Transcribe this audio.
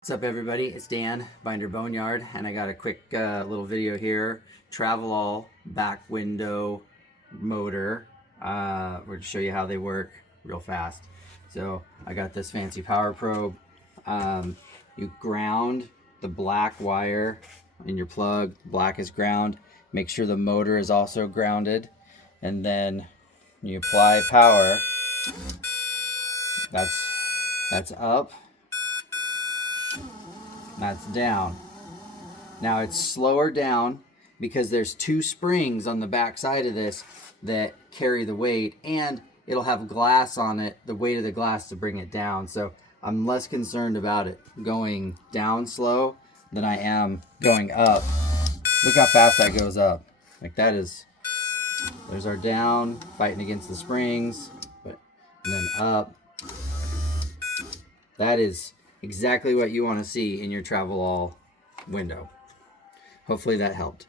What's up, everybody? It's Dan, Binder Boneyard, and I got a quick little video here. Travelall back window motor. We're going to show you how they work real fast. So I got this fancy power probe. You ground the black wire in your plug. Black is ground. Make sure the motor is also grounded, and then you apply power. That's up. That's down. Now it's slower down because there's two springs on the back side of this that carry the weight, and it'll have glass on it, the weight of the glass to bring it down. So I'm less concerned about it going down slow than I am going up. Look how fast that goes up. Like that is, there's our down, fighting against the springs, and then up. That is exactly what you want to see in your Travelall window. Hopefully that helped.